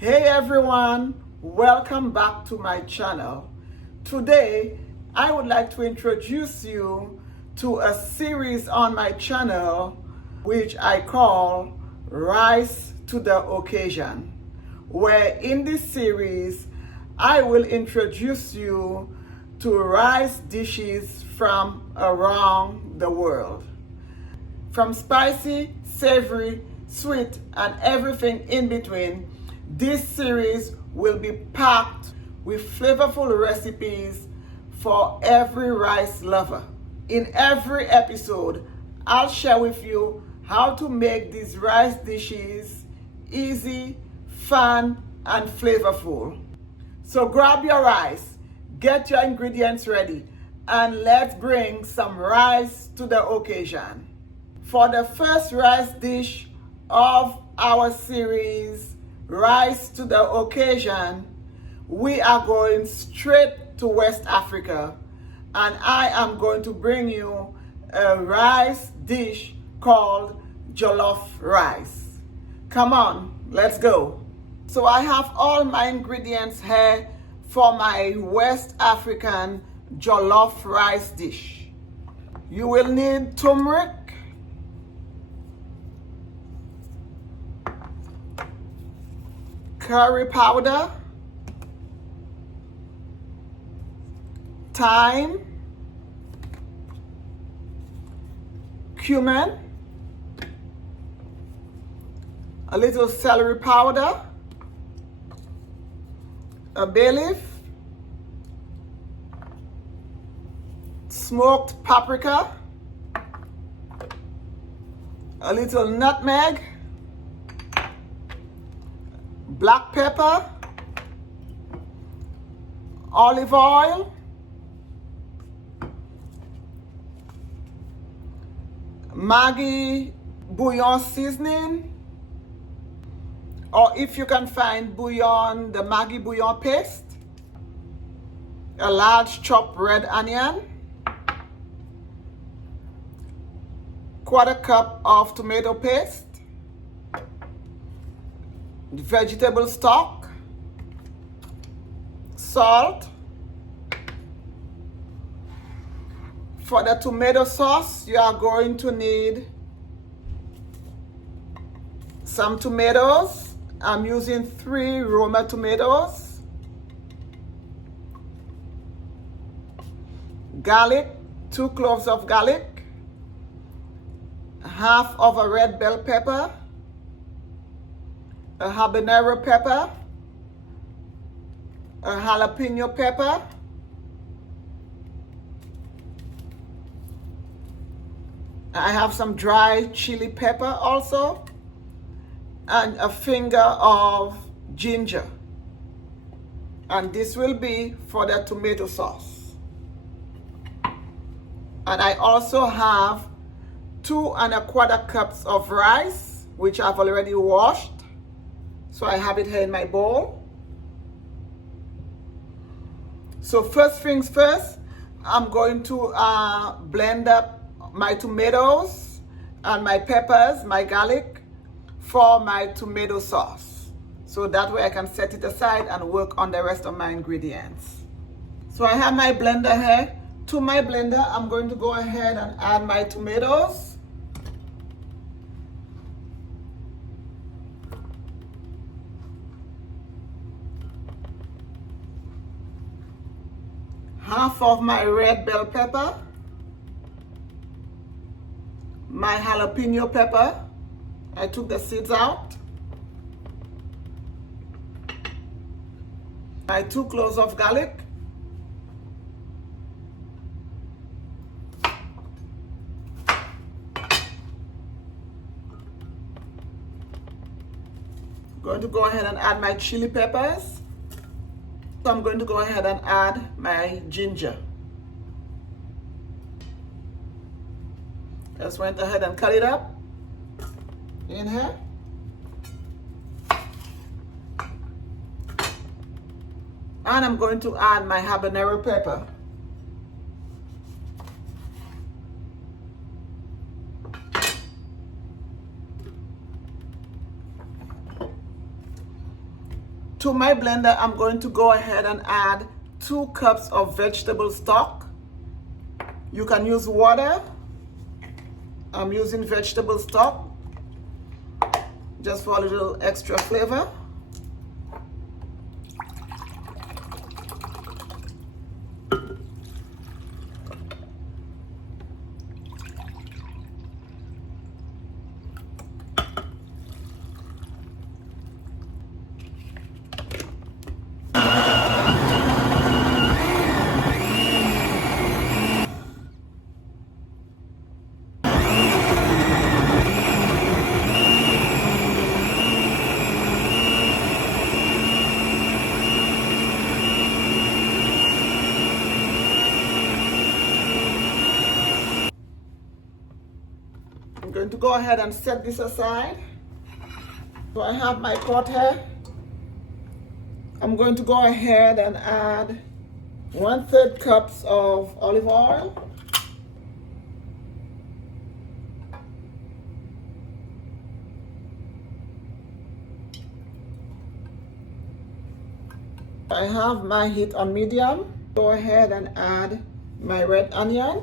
Hey everyone, welcome back to my channel. Today, I would like to introduce you to a series on my channel which I call Rise to the Occasion, where in this series, I will introduce you to rice dishes from around the world. From spicy, savory, sweet, and everything in between, this series will be packed with flavorful recipes for every rice lover. In every episode, I'll share with you how to make these rice dishes easy, fun, and flavorful. So grab your rice, get your ingredients ready, and let's bring some rice to the occasion. For the first rice dish of our series, Rise to the Occasion, we are going straight to West Africa, and I am going to bring you a rice dish called Jollof rice. Come on, let's go. So I have all my ingredients here for my West African Jollof rice dish. You will need turmeric, curry powder, thyme, cumin, a little celery powder, a bay leaf, smoked paprika, a little nutmeg, black pepper, olive oil, Maggi bouillon seasoning, or if you can find bouillon, the Maggi bouillon paste, a large chopped red onion, quarter cup of tomato paste, vegetable stock, salt. For the tomato sauce, you are going to need some tomatoes. I'm using 3 Roma tomatoes, garlic, 2 cloves of garlic, half of a red bell pepper, a habanero pepper, a jalapeno pepper, I have some dry chili pepper also, and a finger of ginger. And this will be for the tomato sauce. And I also have 2 1/4 cups of rice, which I've already washed. So I have it here in my bowl. So first things first, I'm going to blend up my tomatoes and my peppers, my garlic, for my tomato sauce. So that way I can set it aside and work on the rest of my ingredients. So I have my blender here. To my blender, I'm going to go ahead and add my tomatoes. Half of my red bell pepper, my jalapeno pepper, I took the seeds out, my 2 cloves of garlic, going to go ahead and add my chili peppers. So I'm going to go ahead and add my ginger. Just went ahead and cut it up in here. And I'm going to add my habanero pepper. To my blender, I'm going to go ahead and add 2 cups of vegetable stock. You can use water. I'm using vegetable stock just for a little extra flavor. I'm going to go ahead and set this aside. So I have my pot here. I'm going to go ahead and add 1/3 cups of olive oil. I have my heat on medium. Go ahead and add my red onion.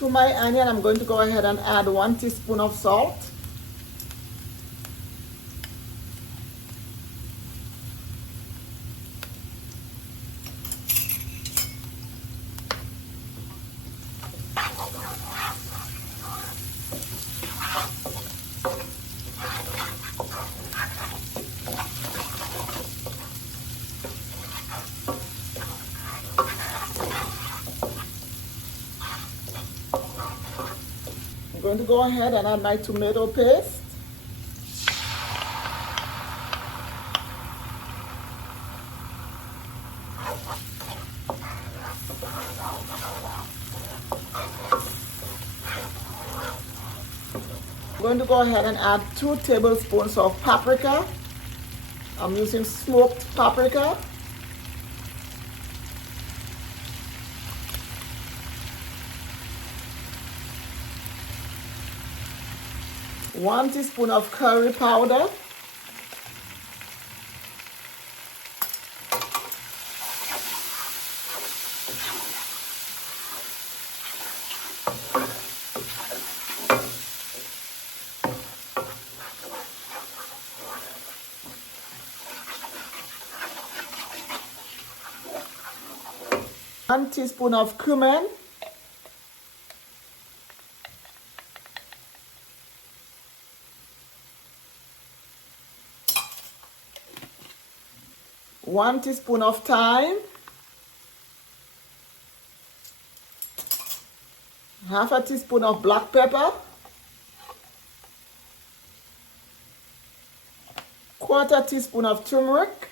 To my onion, I'm going to go ahead and add 1 teaspoon of salt. I'm going to go ahead and add my tomato paste. I'm going to go ahead and add 2 tablespoons of paprika. I'm using smoked paprika. One teaspoon of curry powder. One teaspoon of cumin. One teaspoon of thyme. Half a teaspoon of black pepper. 1/4 teaspoon of turmeric.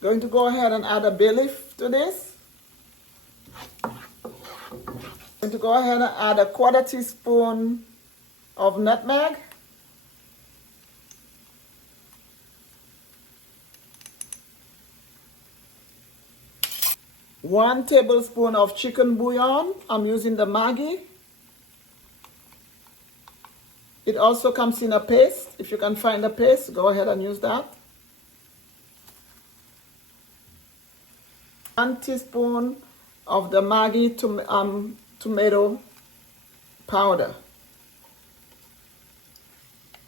Going to go ahead and add a bay leaf to this. Going to go ahead and add a 1/4 teaspoon of nutmeg. One tablespoon of chicken bouillon. I'm using the Maggi. It also comes in a paste. If you can find a paste, go ahead and use that. 1 teaspoon of the Maggi tomato powder.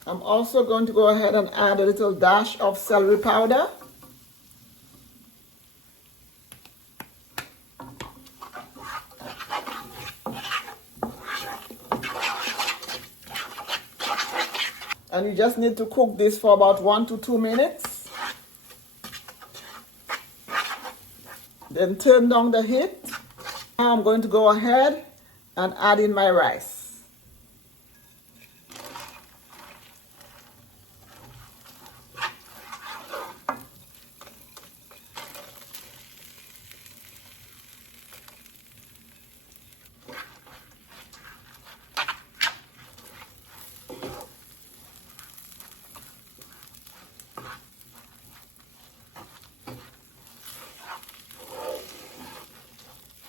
I'm also going to go ahead and add a little dash of celery powder. And you just need to cook this for about 1 to 2 minutes. Then turn down the heat. Now I'm going to go ahead and add in my rice.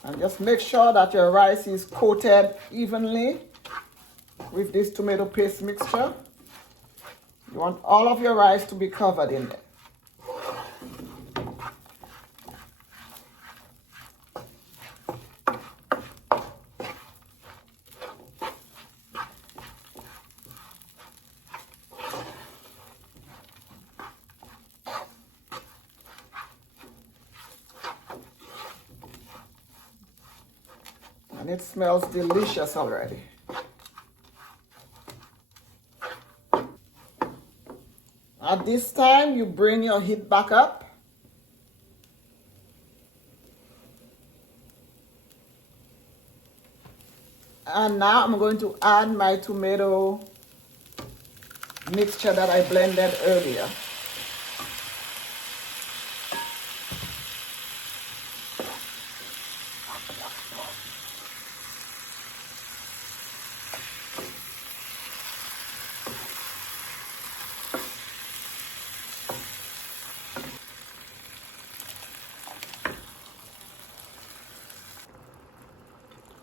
And just make sure that your rice is coated evenly with this tomato paste mixture. You want all of your rice to be covered in there. And it smells delicious already. At this time, you bring your heat back up. And now I'm going to add my tomato mixture that I blended earlier.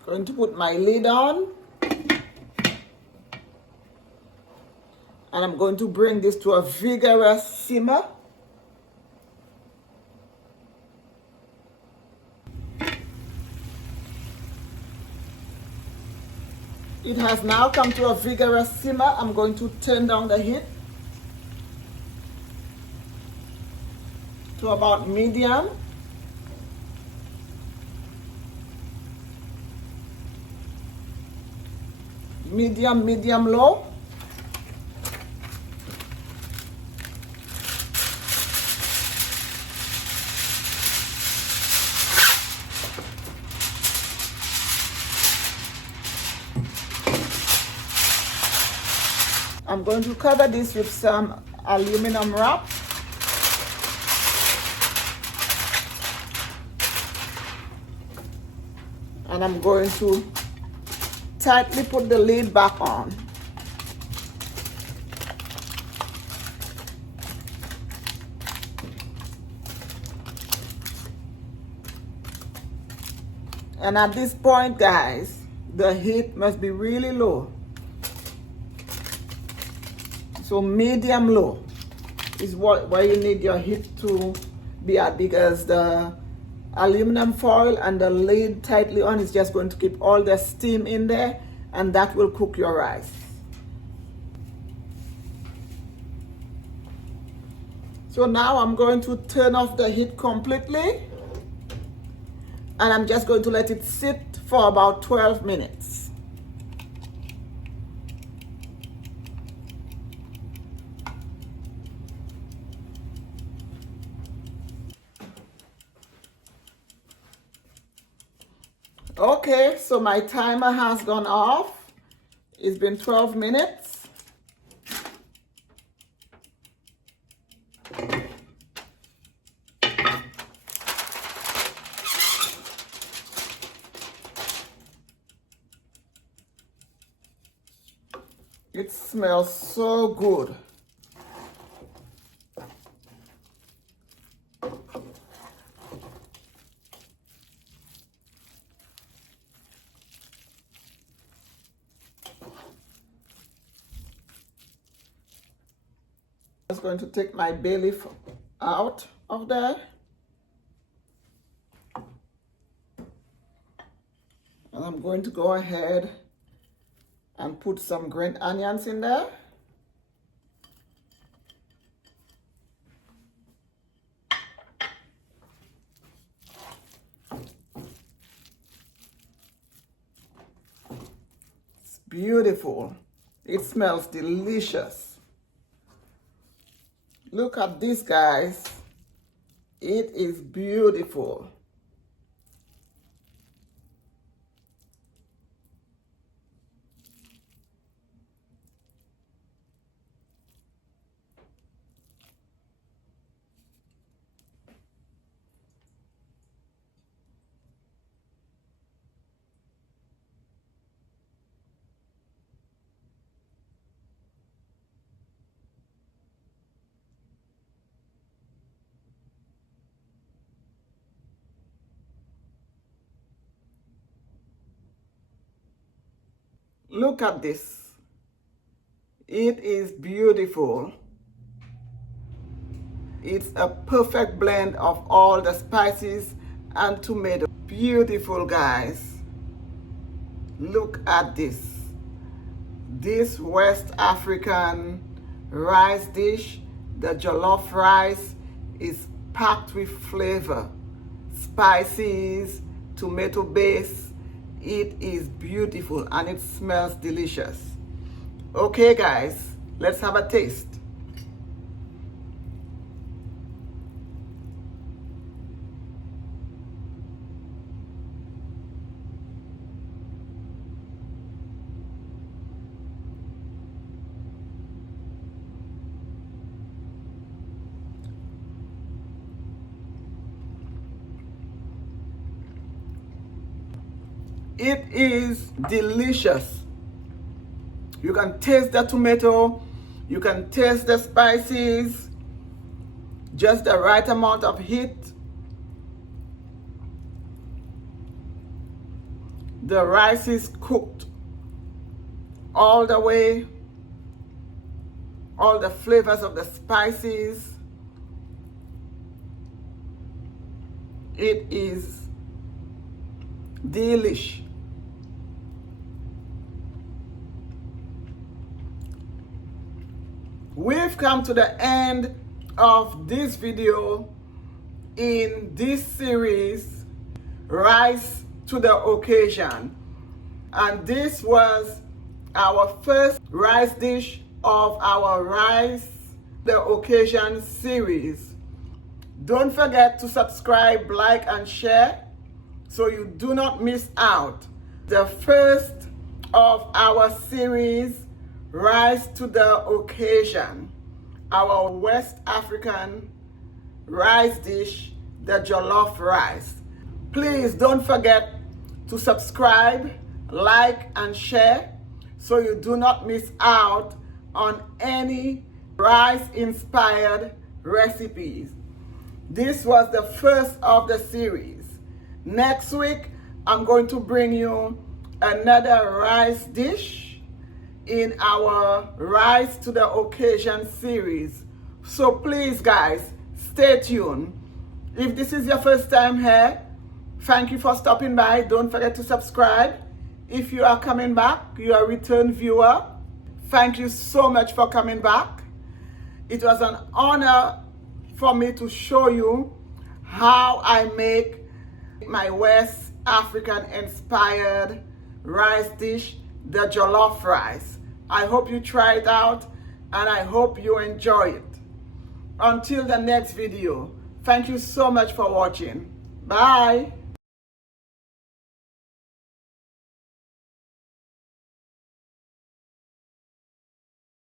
Going to put my lid on. And I'm going to bring this to a vigorous simmer. It has now come to a vigorous simmer. I'm going to turn down the heat to about medium. Medium low. I'm going to cover this with some aluminum wrap. And I'm going to tightly put the lid back on. And at this point, guys, the heat must be really low. So medium low is where you need your heat to be at, because the aluminum foil and the lid tightly on is just going to keep all the steam in there, and that will cook your rice. So now I'm going to turn off the heat completely, and I'm just going to let it sit for about 12 minutes. Okay, so my timer has gone off. It's been 12 minutes. It smells so good. I'm just going to take my bay leaf out of there. And I'm going to go ahead and put some green onions in there. It's beautiful. It smells delicious. Look at this, guys. It is beautiful. Look at this. It is beautiful. It's a perfect blend of all the spices and tomato. Beautiful, guys. Look at this. This West African rice dish, the jollof rice, is packed with flavor, spices, tomato base. It is beautiful and it smells delicious. Okay, guys, let's have a taste. It is delicious. You can taste the tomato, you can taste the spices, just the right amount of heat. The rice is cooked all the way, all the flavors of the spices. It is delish. We've come to the end of this video in this series, Rise to the Occasion. And this was our first rice dish of our Rise the Occasion series. Don't forget to subscribe, like, and share so you do not miss out. The first of our series, Rise to the Occasion, our West African rice dish, the jollof rice. Please don't forget to subscribe, like, and share so you do not miss out on any rice-inspired recipes. This was the first of the series. Next week, I'm going to bring you another rice dish in our Rise to the Occasion series. So please, guys, stay tuned. If this is your first time here, thank you for stopping by. Don't forget to subscribe. If you are coming back, you are a return viewer, thank you so much for coming back. It was an honor for me to show you how I make my West African inspired rice dish, the jollof rice. I hope you try it out and I hope you enjoy it. Until the next video, thank you so much for watching. Bye.